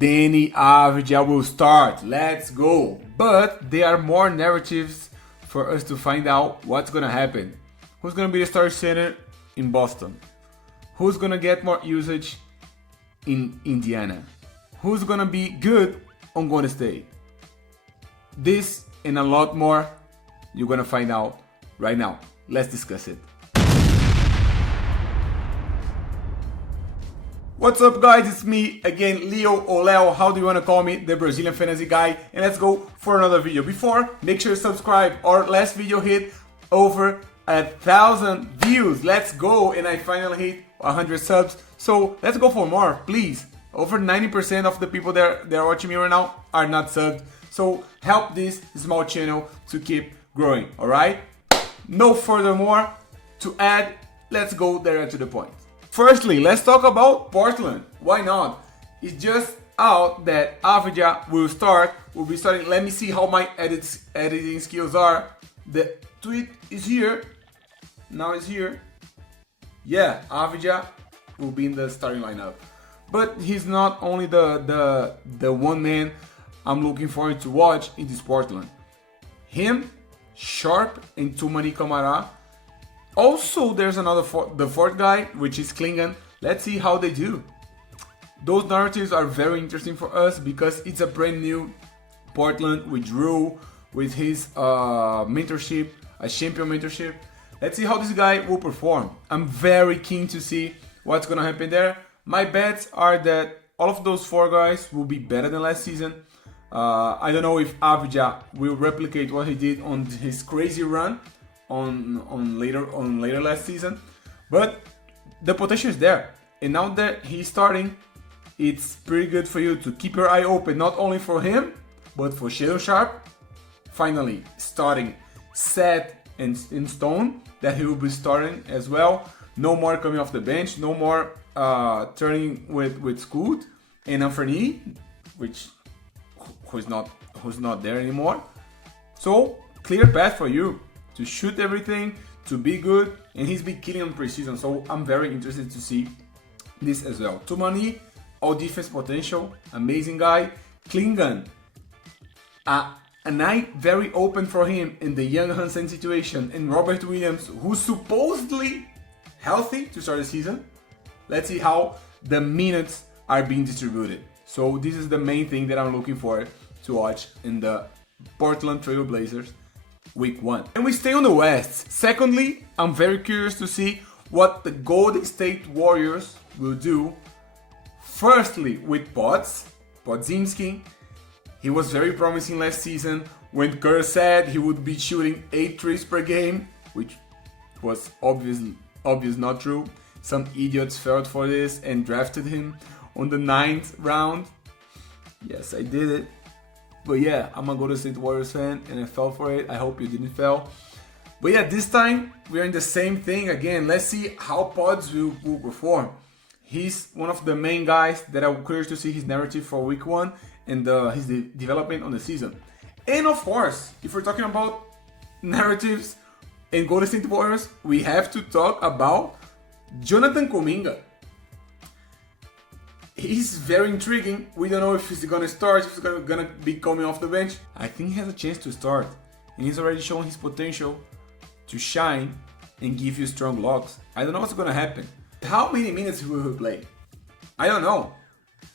Danny AVDIJA will start. Let's go. But there are more narratives for us to find out what's gonna happen. Who's gonna be the star center in Boston? Who's gonna get more usage in Indiana? Who's gonna be good on Golden State? This and a lot more you're gonna find out right now. Let's discuss it. What's up guys, it's me again, Leo or Leo, how do you want to call me, the Brazilian fantasy guy, and let's go for another video. Before, make sure to subscribe. Our last video hit over 1,000 views. Let's go, and I finally hit 100 subs, so let's go for more, please. Over 90% of the people that are watching me right now are not subbed, so help this small channel to keep growing, alright? No furthermore to add, let's go direct to the point. Firstly, let's talk about Portland. Why not? It's just out that AVDIJA will be starting. Let me see how my editing skills are. The tweet is here. Now it's here. Yeah, AVDIJA will be in the starting lineup. But he's not only the one man I'm looking forward to watch in this Portland. Him, Sharp, and Tumani Camara. Also, there's the fourth guy, which is Klingon. Let's see how they do. Those narratives are very interesting for us because it's a brand new Portland with Drew, with his mentorship, a champion mentorship. Let's see how this guy will perform. I'm very keen to see what's gonna happen there. My bets are that all of those four guys will be better than last season. I don't know if AVDIJA will replicate what he did on his crazy run on later last season, but the potential is there, and now that he's starting, it's pretty good for you to keep your eye open, not only for him but for Shadow Sharp. Finally starting set in stone that he will be starting as well. No more coming off the bench, no more turning with Scoot and Anthony, who's not there anymore. So clear path for you to shoot everything, to be good, and he's been killing on preseason, so I'm very interested to see this as well. Tumani, all defense potential, amazing guy. Klingon, a night very open for him in the Young Hansen situation, and Robert Williams, who's supposedly healthy to start the season. Let's see how the minutes are being distributed. So this is the main thing that I'm looking for to watch in the Portland Trail Blazers Week 1. And we stay on the West. Secondly, I'm very curious to see what the Golden State Warriors will do. Firstly, with Podziemski. He was very promising last season when Kerr said he would be shooting 8 threes per game, which was obvious not true. Some idiots fell for this and drafted him on the 9th round. Yes, I did it. But yeah, I'm a Golden State Warriors fan and I fell for it. I hope you didn't fall. But yeah, this time we are in the same thing again. Let's see how Pods will perform. He's one of the main guys that I'm curious to see his narrative for Week 1 and his development on the season. And of course, if we're talking about narratives and Golden State Warriors, we have to talk about Jonathan Kuminga. He's very intriguing. We don't know if he's gonna start, if he's gonna be coming off the bench. I think he has a chance to start, and he's already shown his potential to shine and give you strong locks. I don't know what's gonna happen. How many minutes will he play? I don't know.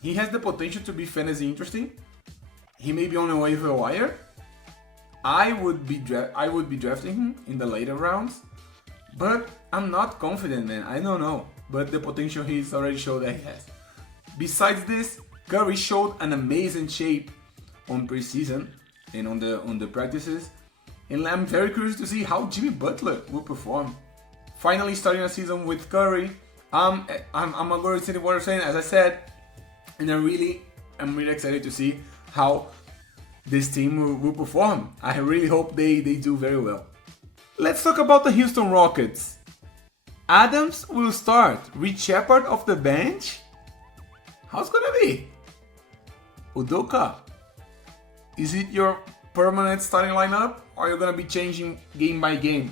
He has the potential to be fantasy interesting. He may be on a waiver wire. I would be drafting him in the later rounds, but I'm not confident, man. I don't know, but the potential he's already showed that he has. Besides this, Curry showed an amazing shape on preseason and on the practices, and I'm very curious to see how Jimmy Butler will perform. Finally starting a season with Curry. I'm a Golden State Warriors fan, as I said, and I'm really excited to see how this team will perform. I really hope they do very well. Let's talk about the Houston Rockets. Adams will start. Reed Shepard off the bench. How's it gonna be? Udoka, is it your permanent starting lineup or are you gonna be changing game by game?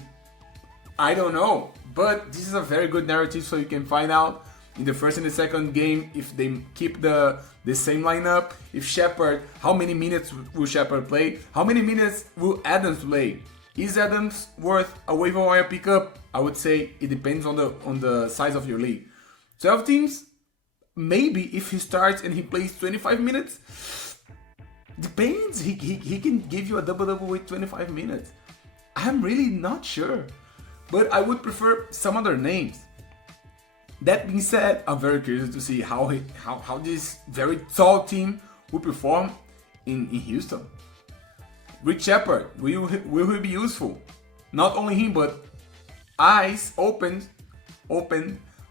I don't know, but this is a very good narrative so you can find out in the first and the second game if they keep the same lineup. If Shepard, how many minutes will Shepard play? How many minutes will Adams play? Is Adams worth a waiver wire pickup? I would say it depends on the size of your league. 12 teams, maybe if he starts and he plays 25 minutes, depends. He can give you a double-double with 25 minutes. I'm really not sure, but I would prefer some other names. That being said, I'm very curious to see how this very tall team will perform in Houston. Rick Shepard, will he be useful? Not only him, but eyes open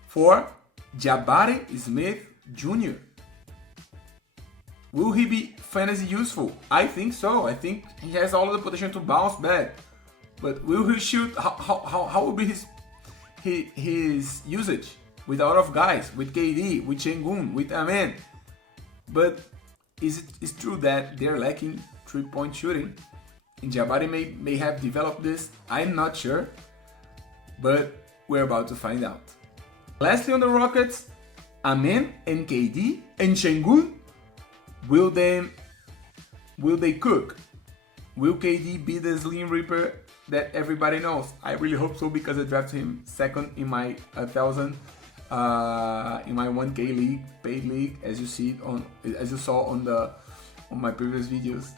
for Jabari Smith Jr. Will he be fantasy useful? I think so. I think he has all of the potential to bounce back. But will he shoot? How will be his usage with a lot of guys, with KD, with Şengün, with Amen? But it's true that they're lacking 3-point shooting, and Jabari may have developed this. I'm not sure, but we're about to find out. Lastly, on the Rockets, Amen and KD and Şengün, will they cook? Will KD be the Slim Reaper that everybody knows? I really hope so, because I drafted him second in my 1,000 in my 1K league, paid league, as you saw on my previous videos.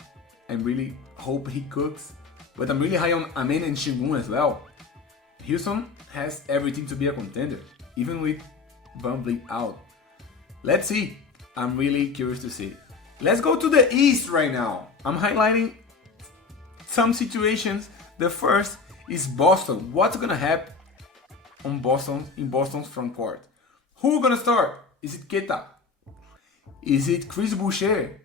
I really hope he cooks, but I'm really high on Amen and Şengün as well. Houston has everything to be a contender, even with VanVleet out. Let's see. I'm really curious to see. Let's go to the East right now. I'm highlighting some situations. The first is Boston. What's gonna happen in Boston's front court? Who's gonna start? Is it Keta? Is it Chris Boucher?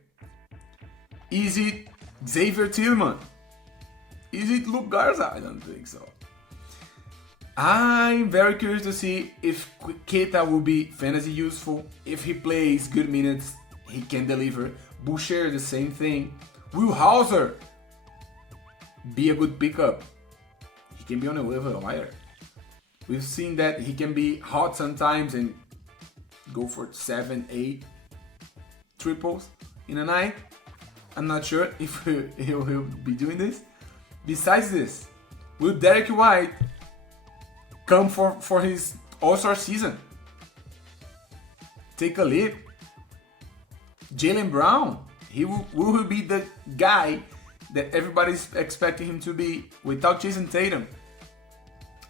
Is it Xavier Tillman? Is it Luke Garza? I don't think so. I'm very curious to see if Keta will be fantasy useful. If he plays good minutes, he can deliver. Boucher, the same thing. Will Hauser be a good pickup? He can be on a waiver wire. We've seen that he can be hot sometimes and go for 7-8 triples in a night. I'm not sure if he'll be doing this. Besides this, will Derek White come for his All-Star season? Take a leap. Jaylen Brown, will he be the guy that everybody's expecting him to be without Jason Tatum?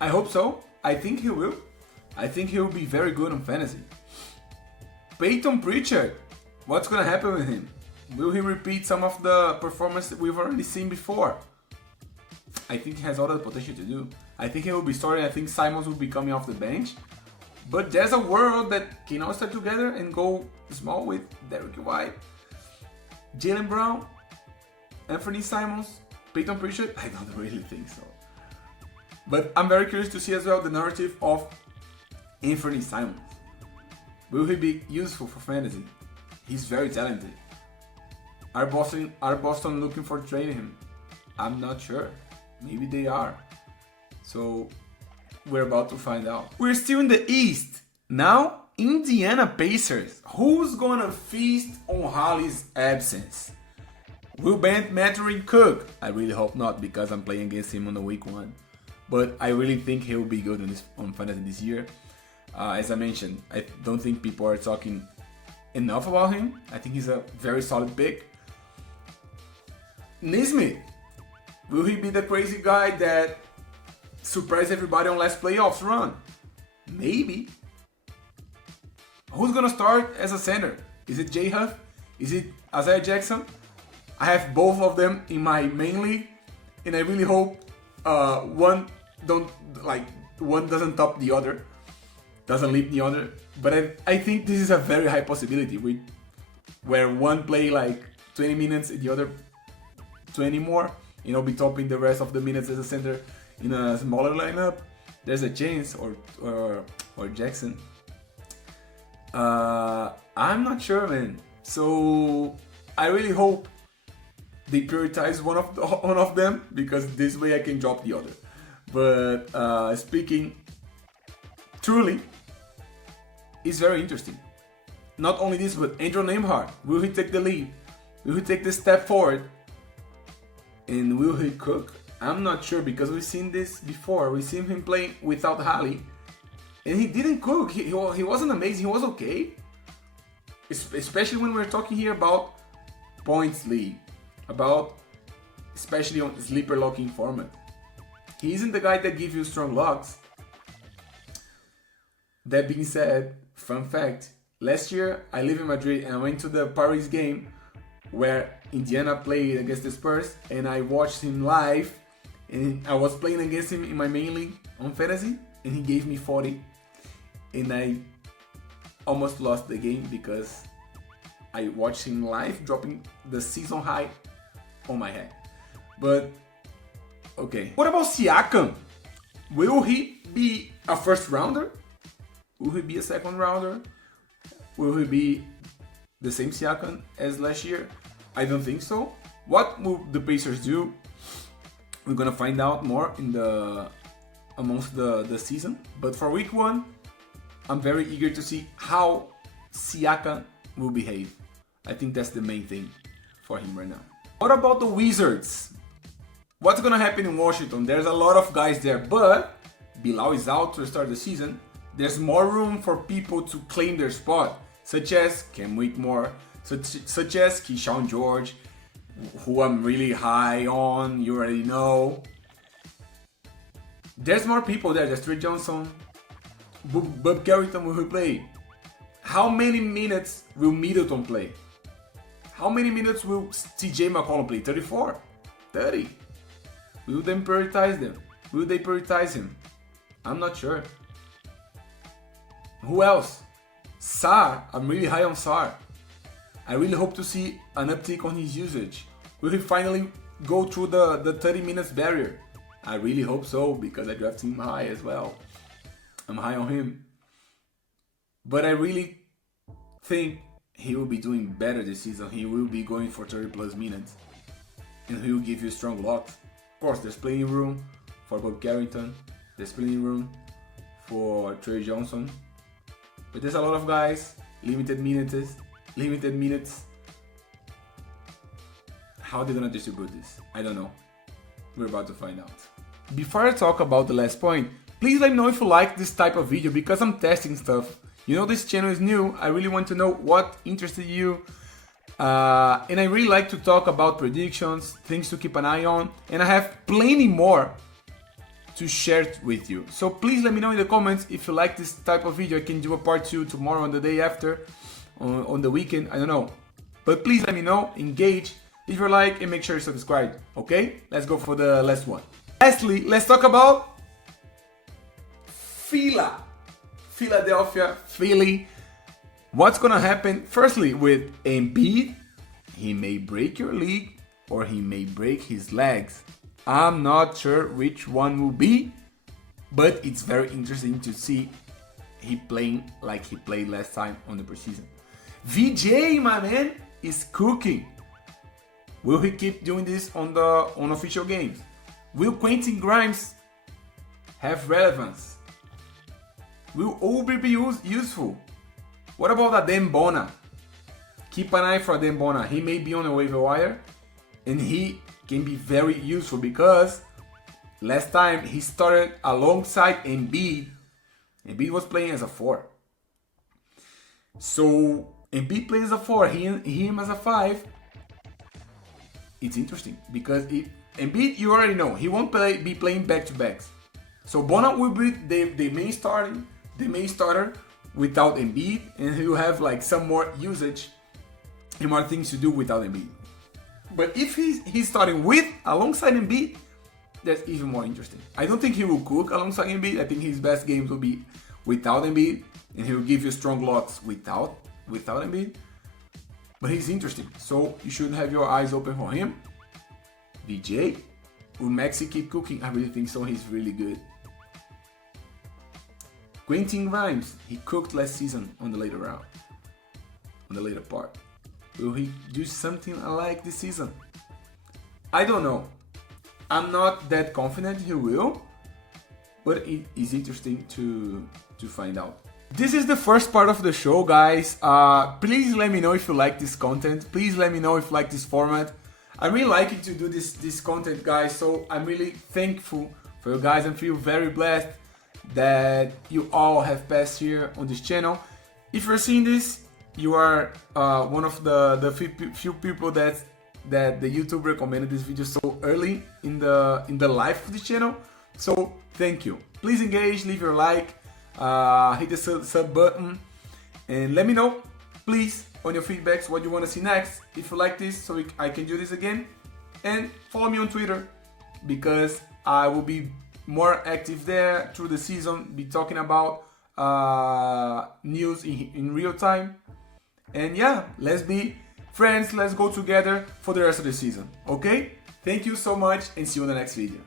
I hope so. I think he will. I think he will be very good on fantasy. Peyton Pritchard, what's gonna happen with him? Will he repeat some of the performance that we've already seen before? I think he has all the potential to do. I think he will be starting. I think Simons will be coming off the bench. But there's a world that can all start together and go small with Derek White, Jaylen Brown, Anthony Simons, Peyton Pritchard. I don't really think so. But I'm very curious to see as well the narrative of Anthony Simons. Will he be useful for fantasy? He's very talented. Are Boston looking for trading him? I'm not sure. Maybe they are. So we're about to find out. We're still in the East. Now, Indiana Pacers. Who's gonna feast on Holly's absence? Will Ben Mathurin cook? I really hope not, because I'm playing against him on the week 1. But I really think he'll be good on fantasy this year. As I mentioned, I don't think people are talking enough about him. I think he's a very solid pick. Nesmith. Will he be the crazy guy that surprised everybody on last playoffs run? Maybe. Who's gonna start as a center? Is it Jay Huff? Is it Isaiah Jackson? I have both of them in my main league, and I really hope one doesn't top the other, doesn't leap the other. But I think this is a very high possibility where one play like 20 minutes and the other 20 more, be topping the rest of the minutes as a center in a smaller lineup. There's a chance, or Jackson. I'm not sure, man. So I really hope they prioritize one of them, because this way I can drop the other. But speaking truly, is very interesting. Not only this, but Andrew Nembhard, will he take the lead? Will he take the step forward? And will he cook? I'm not sure, because we've seen this before. We've seen him playing without Hali, and he didn't cook. He wasn't amazing. He was okay. Especially when we're talking here about points league, about especially on sleeper locking format. He isn't the guy that gives you strong locks. That being said, fun fact, last year I live in Madrid and I went to the Paris game where Indiana played against the Spurs, and I watched him live, and I was playing against him in my main league on fantasy, and he gave me 40, and I almost lost the game because I watched him live dropping the season high on my head. But okay, what about Siakam? Will he be a first rounder? Will he be a second rounder? Will he be the same Siakam as last year? I don't think so. What will the Pacers do? We're gonna find out more in amongst the season. But for week 1, I'm very eager to see how Siakam will behave. I think that's the main thing for him right now. What about the Wizards? What's gonna happen in Washington? There's a lot of guys there, but Bilal is out to start the season. There's more room for people to claim their spot, such as Cam Whitmore, such as Keyshawn George, who I'm really high on, you already know. There's more people there. There's Trey Johnson, Bob Carrington will play. How many minutes will Middleton play? How many minutes will TJ McCollum play? 34? 30? Will they prioritize them? Will they prioritize him? I'm not sure. Who else? Sar. I'm really high on Sar. I really hope to see an uptick on his usage. Will he finally go through the 30 minutes barrier? I really hope so, because I drafted him high as well. I'm high on him. But I really think he will be doing better this season. He will be going for 30 plus minutes. And he will give you strong locks. Of course, there's plenty of room for Bob Carrington. There's plenty of room for Trey Johnson. But there's a lot of guys, limited minutes. How they're gonna distribute this, I don't know. We're about to find out. Before I talk about the last point, please let me know if you like this type of video, because I'm testing stuff. You know, this channel is new. I really want to know what interested you. And I really like to talk about predictions, things to keep an eye on. And I have plenty more to share with you. So please let me know in the comments if you like this type of video. I can do a part 2 tomorrow and the day after, on the weekend, I don't know. But please let me know, engage, leave your like, and make sure you subscribe. Okay, let's go for the last one. Lastly, let's talk about Philadelphia, Philly. What's gonna happen? Firstly, with Embiid, he may break your league or he may break his legs. I'm not sure which one will be, but it's very interesting to see he playing like he played last time on the preseason. VJ, my man, is cooking. Will he keep doing this on official games? Will Quentin Grimes have relevance? Will Aubrey be useful? What about Adem Bona? Keep an eye for Adem Bona. He may be on the waiver wire, and he can be very useful because last time he started alongside Embiid. Embiid was playing as a 4. So Embiid plays as a 4, him as a 5. It's interesting because if Embiid, you already know, he won't be playing back-to-backs. So Bona will be the main starter without Embiid, and he'll have like some more usage and more things to do without Embiid. But if he's starting alongside Embiid, that's even more interesting. I don't think he will cook alongside Embiid. I think his best games will be without Embiid, and he will give you strong locks without Embiid. But he's interesting, so you should have your eyes open for him. VJ, will Maxi keep cooking? I really think so. He's really good. Quentin Grimes, he cooked last season on the later round, on the later part. Will he do something alike this season? I don't know. I'm not that confident he will, but it is interesting to find out. This is the first part of the show, guys. Please let me know if you like this content. Please let me know if you like this format. I'm really liking to do this content, guys, so I'm really thankful for you guys and feel very blessed that you all have passed here on this channel. If you're seeing this, you are one of the few people that the YouTube recommended this video so early in the life of the channel. So thank you. Please engage, leave your like, hit the sub button, and let me know, please, on your feedbacks what you want to see next. If you like this, so I can do this again. And follow me on Twitter, because I will be more active there through the season, be talking about news in real time. And yeah, let's be friends, let's go together for the rest of the season, okay? Thank you so much and see you in the next video.